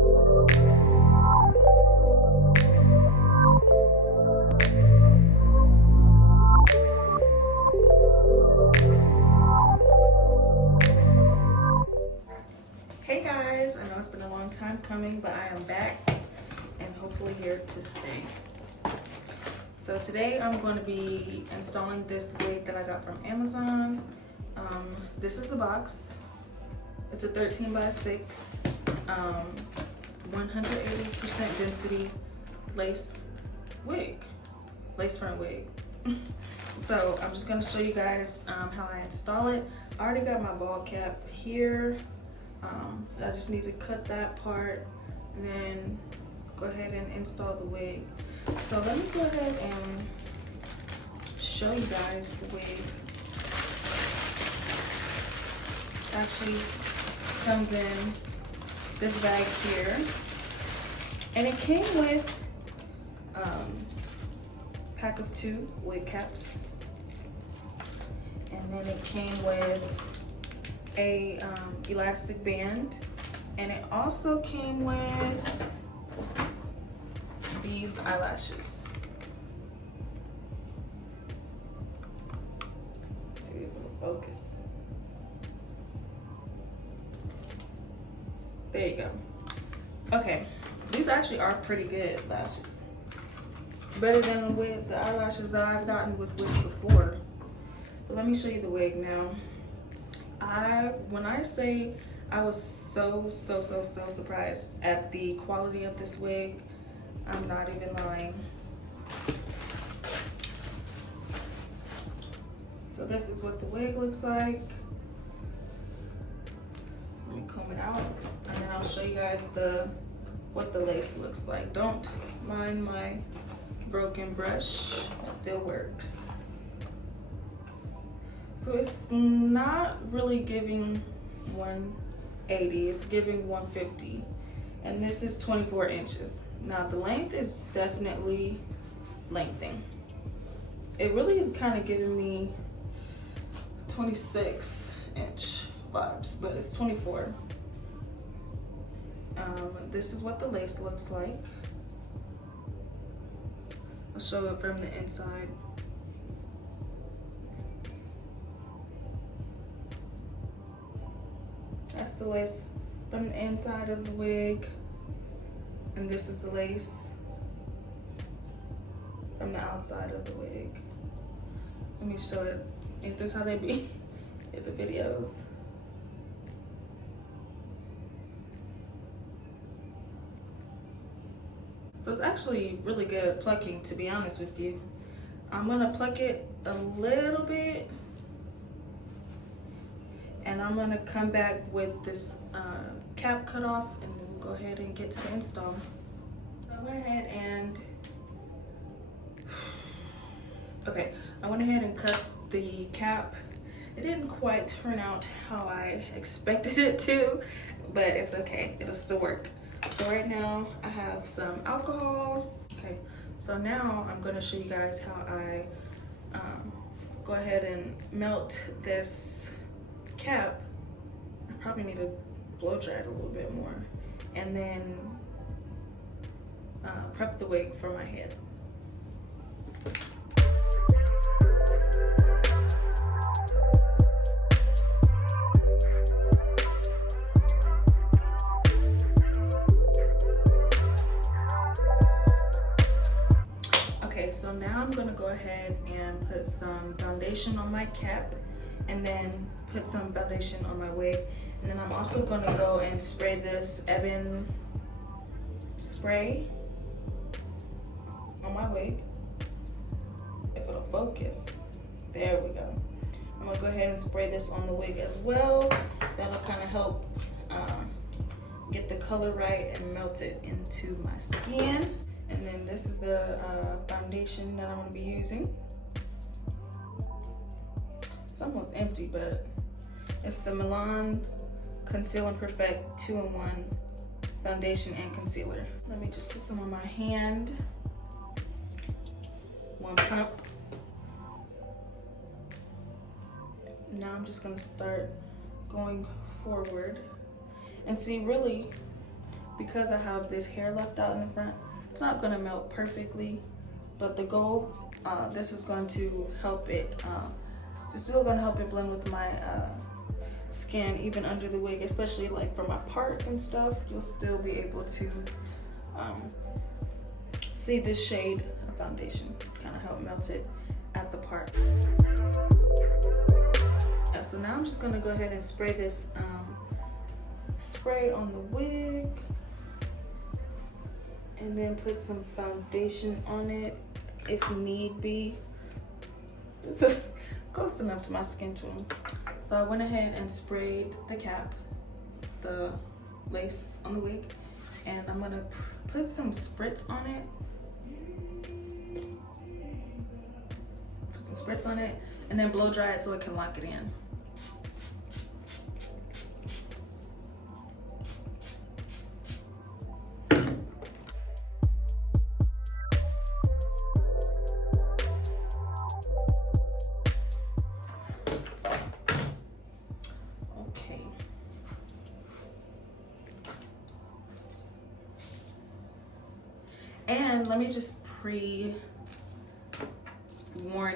Hey guys, I know it's been a long time coming, but I am back and hopefully here to stay. So today I'm going to be installing this wig that I got from Amazon. This is the box. It's a 13 by 6, 180% density lace wig, lace front wig. So I'm just going to show you guys how I install it. I already got my ball cap here. I just need to cut that part and then go ahead and install the wig. So let me go ahead and show you guys the wig. Actually comes in this bag here, and it came with pack of 2 wig caps, and then it came with a elastic band, and it also came with these eyelashes. Let's see if it'll focus. There you go. Okay, these actually are pretty good lashes. Better than with the eyelashes that I've gotten with wigs before. But let me show you the wig now. When I say I was so surprised at the quality of this wig, I'm not even lying. So this is what the wig looks like. Let me comb it out, and then I'll show you guys what the lace looks like. Don't mind my broken brush, it still works. So it's not really giving 180, it's giving 150. And this is 24 inches. Now the length is definitely lengthening. It really is kind of giving me 26-inch vibes, but it's 24. This is what the lace looks like. I'll show it from the inside. That's the lace from the inside of the wig, and this is the lace from the outside of the wig. Let me show it. Ain't this how they be in the videos? So it's actually really good plucking, to be honest with you. I'm gonna pluck it a little bit, and I'm gonna come back with this cap cut off, and then we'll go ahead and get to the install. So I went ahead and cut the cap. It didn't quite turn out how I expected it to, but it's okay, it'll still work. So right now I have some alcohol. Okay, so now I'm gonna show you guys how I go ahead and melt this cap. I probably need to blow dry it a little bit more, and then prep the wig for my head. Okay, so now I'm gonna go ahead and put some foundation on my cap, and then put some foundation on my wig, and then I'm also gonna go and spray this Ebin spray on my wig. If it'll focus, there we go. I'm gonna go ahead and spray this on the wig as well. That'll kind of help get the color right and melt it into my skin. And then this is the foundation that I'm gonna be using. It's almost empty, but it's the Milan Conceal and Perfect 2-in-1 foundation and concealer. Let me just put some on my hand. One pump. Now I'm just gonna start going forward. And see, really, because I have this hair left out in the front, it's not gonna melt perfectly, but the goal, this is going to help it, it's still gonna help it blend with my skin even under the wig, especially like for my parts and stuff. You'll still be able to see this shade of foundation, kind of help melt it at the part. Yeah, so now I'm just gonna go ahead and spray this spray on the wig, and then put some foundation on it if need be. It's close enough to my skin tone. So I went ahead and sprayed the cap, the lace on the wig, and I'm gonna put some spritz on it. Put some spritz on it, and then blow dry it so it can lock it in. And let me just pre-warn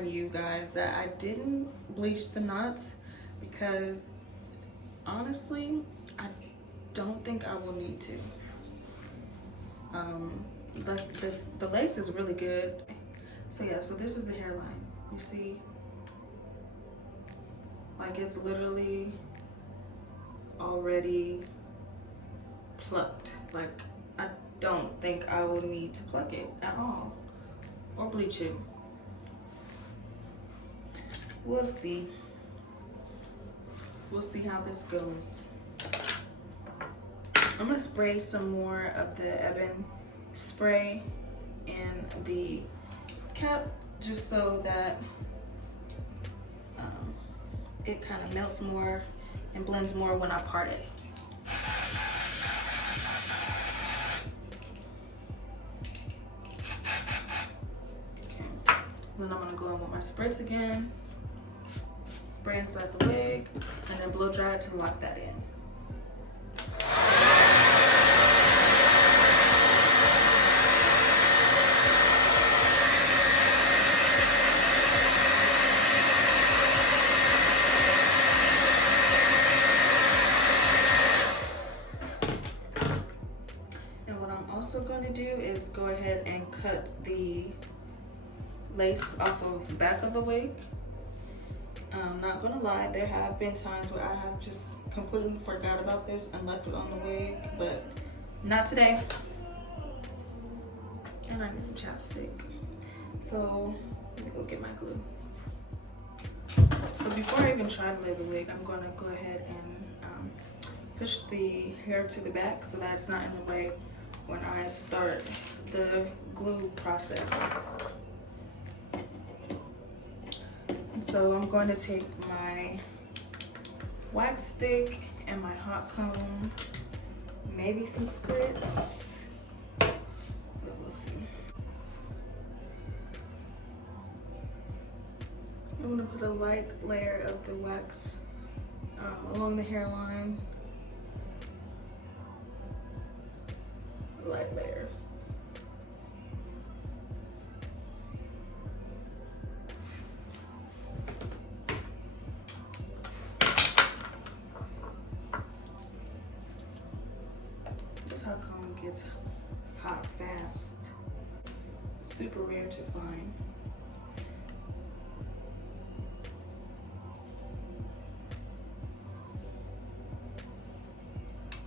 you guys that I didn't bleach the knots because honestly, I don't think I will need to. The lace is really good. So yeah, so this is the hairline. You see, like it's literally already plucked. Like I don't think I will need to pluck it at all or bleach it. We'll see. We'll see how this goes. I'm gonna spray some more of the Ebon spray in the cap just so that it kind of melts more and blends more when I part it. Then I'm gonna go in with my spritz again, spray inside the wig, and then blow dry it to lock that in. And what I'm also gonna do is go ahead and cut the lace off of the back of the wig. I'm not gonna lie, there have been times where I have just completely forgot about this and left it on the wig, but not today. And I need some chapstick. So let me go get my glue. So before I even try to lay the wig, I'm gonna go ahead and push the hair to the back so that it's not in the way when I start the glue process. So I'm going to take my wax stick and my hot comb, maybe some spritz, but we'll see. I'm gonna put a light layer of the wax along the hairline, light layer. Hot comb gets hot fast. It's super rare to find.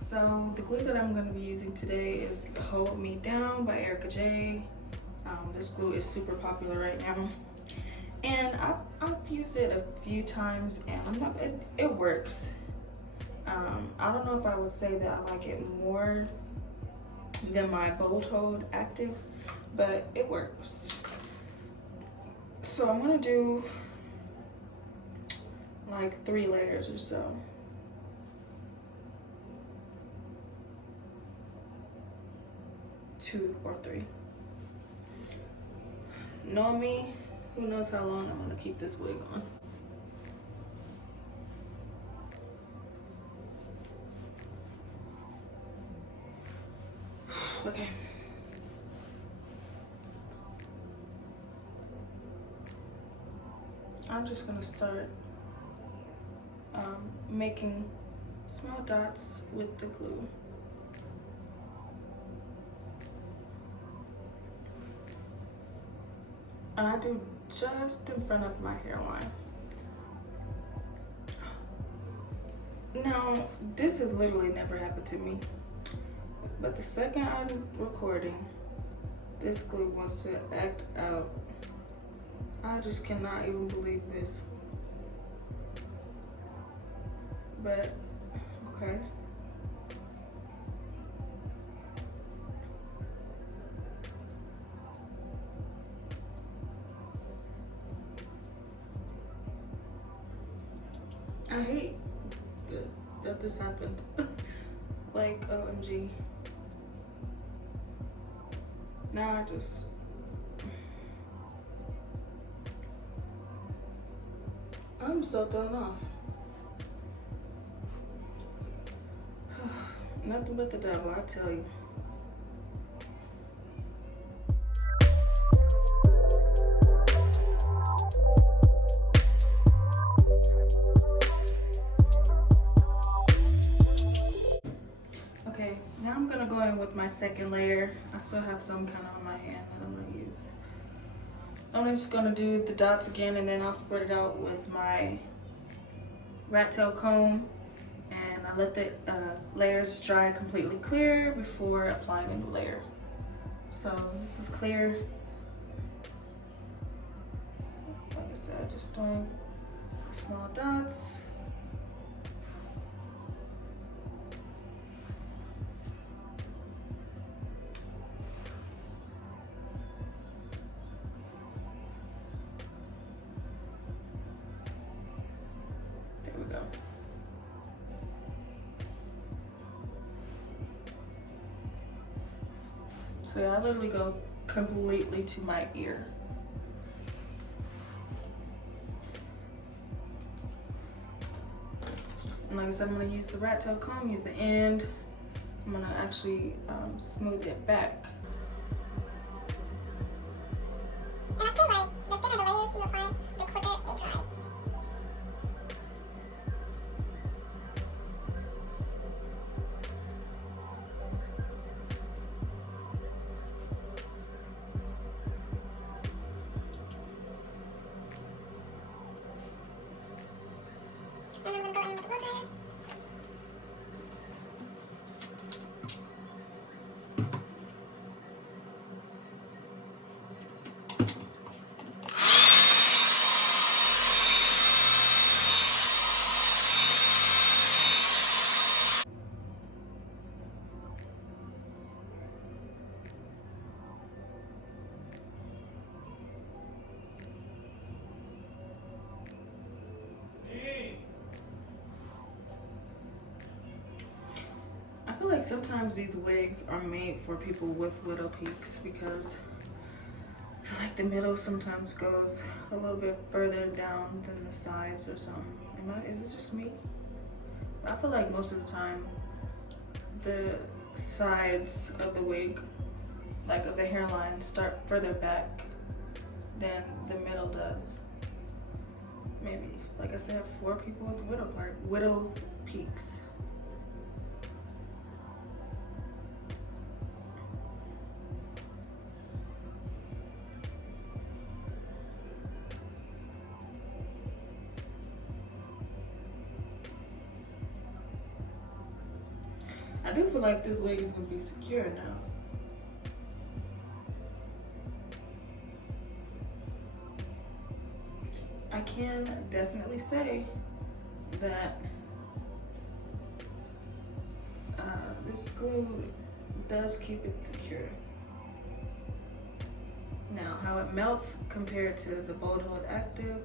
So the glue that I'm going to be using today is Hold Me Down by Erica J. This glue is super popular right now, and I've used it a few times, and it works. I don't know if I would say that I like it more than my Bold Hold Active, but it works. So I'm gonna do like 3 layers or so. 2 or 3. Knowing me, who knows how long I'm gonna keep this wig on. Okay. I'm just gonna start making small dots with the glue. And I do just in front of my hairline. Now, this has literally never happened to me, but the second I'm recording, this glue wants to act out. I just cannot even believe this. But, okay. I hate that this happened. Like, OMG. Now I just... I'm so thrown off. Nothing but the devil, I tell you. Okay, now I'm gonna go in with my second layer. I still have some kind of on my hand that I'm gonna use. I'm just gonna do the dots again, and then I'll spread it out with my rat tail comb, and I let the layers dry completely clear before applying a new layer. So this is clear. Like I said, just doing small dots. There we go. So yeah, I literally go completely to my ear. And like I said, I'm gonna use the rat tail comb, use the end. I'm gonna actually smooth it back. And I feel like the thinner the layers you apply, the quicker it dries. And I'm going to go in with the blow dryer. I feel like sometimes these wigs are made for people with widow peaks, because I feel like the middle sometimes goes a little bit further down than the sides or something. Is it just me? I feel like most of the time the sides of the wig, like of the hairline, start further back than the middle does. Maybe, like I said, for people with widow's peaks. I do feel like this wig is gonna be secure now. I can definitely say that this glue does keep it secure. Now, how it melts compared to the Bold Hold Active,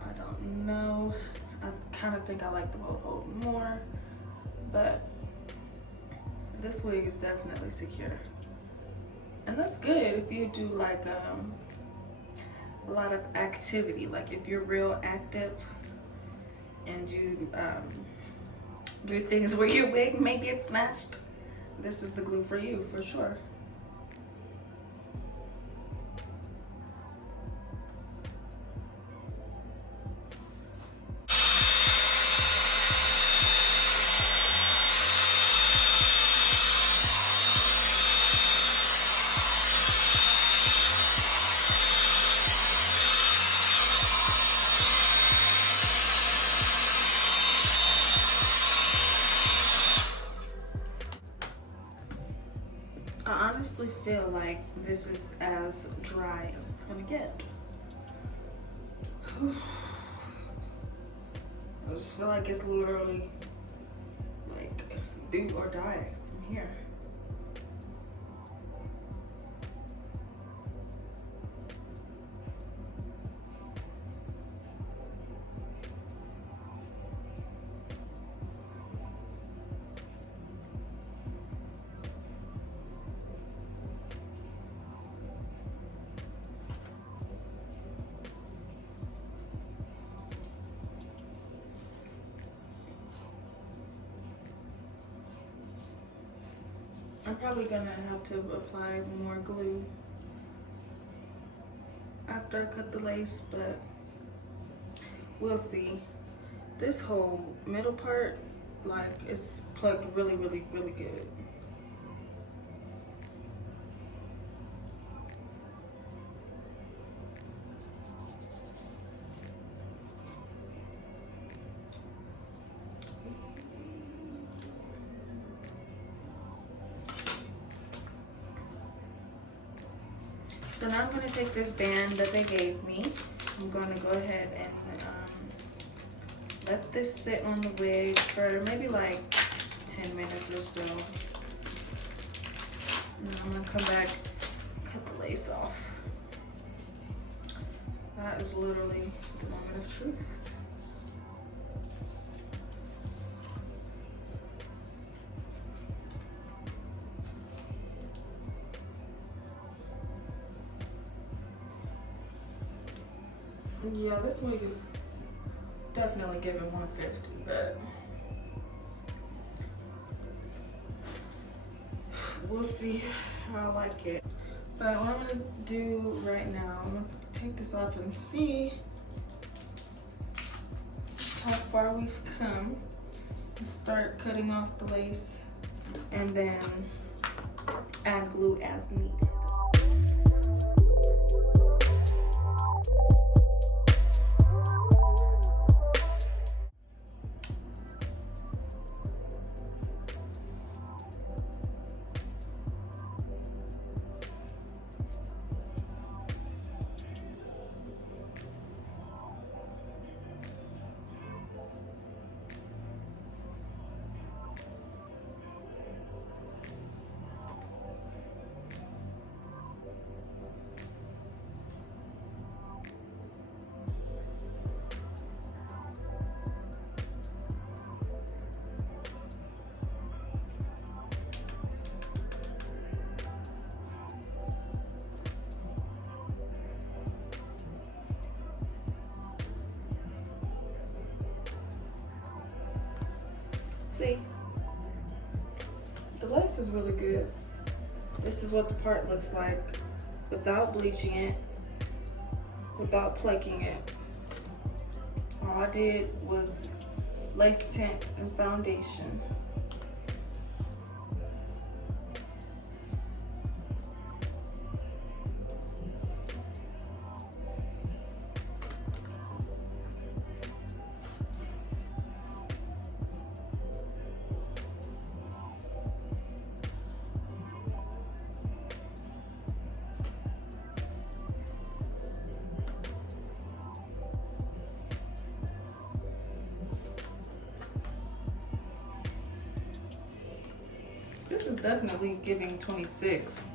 I don't know. I kind of think I like the Bold Hold more, but this wig is definitely secure. And that's good if you do like a lot of activity, like if you're real active and you do things where your wig may get snatched, this is the glue for you for sure. I honestly feel like this is as dry as it's gonna get. I just feel like it's literally like do or die from here. I'm probably gonna have to apply more glue after I cut the lace, but we'll see. This whole middle part, like, it's plugged really, really, really good. So now I'm gonna take this band that they gave me. I'm gonna go ahead and let this sit on the wig for maybe like 10 minutes or so. And I'm gonna come back, cut the lace off. That is literally the moment of truth. Yeah, this wig is definitely giving 150, but we'll see how I like it. But what I'm gonna do right now, I'm gonna take this off and see how far we've come, and start cutting off the lace and then add glue as needed. See, the lace is really good. This is what the part looks like without bleaching it, without plucking it. All I did was lace tint and foundation. This is definitely giving 26.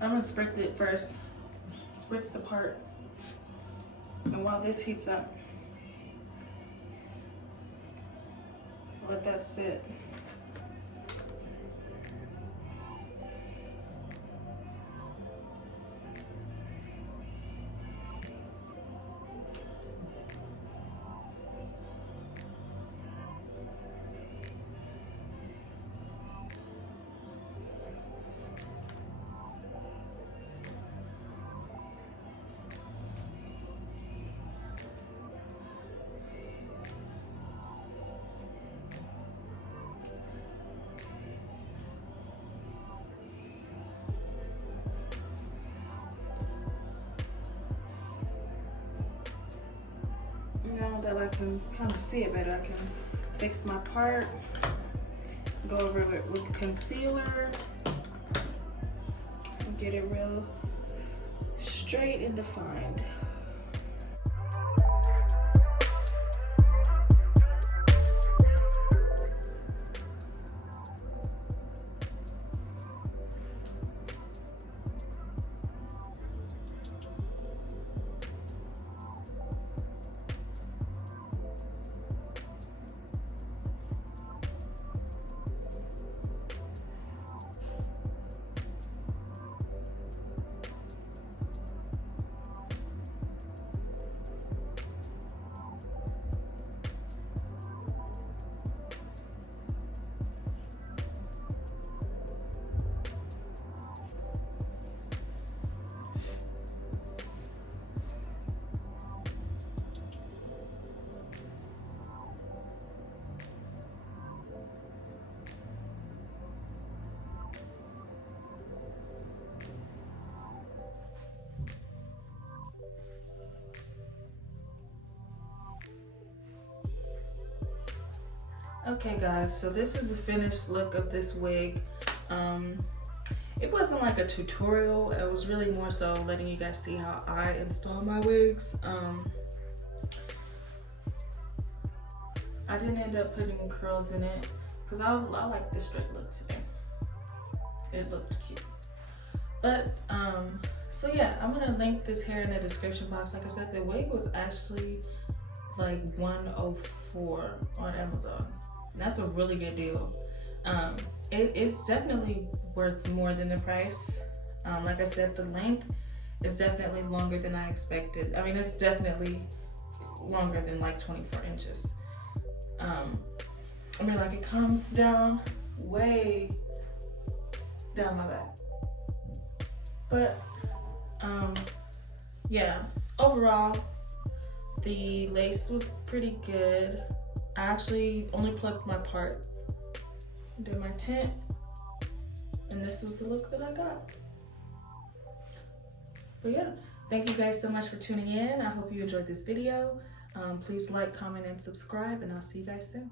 I'm gonna spritz it first. Spritz the part. And while this heats up, let that sit. that I can kind of see it better, I can fix my part, go over it with concealer, and get it real straight and defined. Okay guys, so this is the finished look of this wig. It wasn't like a tutorial, it was really more so letting you guys see how I install my wigs. I didn't end up putting curls in it because I like the straight look today. It looked cute. But so yeah, I'm gonna link this hair in the description box. Like I said, the wig was actually like $104 on Amazon. And that's a really good deal. It's definitely worth more than the price. Like I said, the length is definitely longer than I expected. I mean, it's definitely longer than like 24 inches. I mean, like it comes down way down my back. But yeah, overall, the lace was pretty good. I actually only plucked my part, did my tint, and this was the look that I got. But yeah, thank you guys so much for tuning in. I hope you enjoyed this video. Please like, comment, and subscribe, and I'll see you guys soon.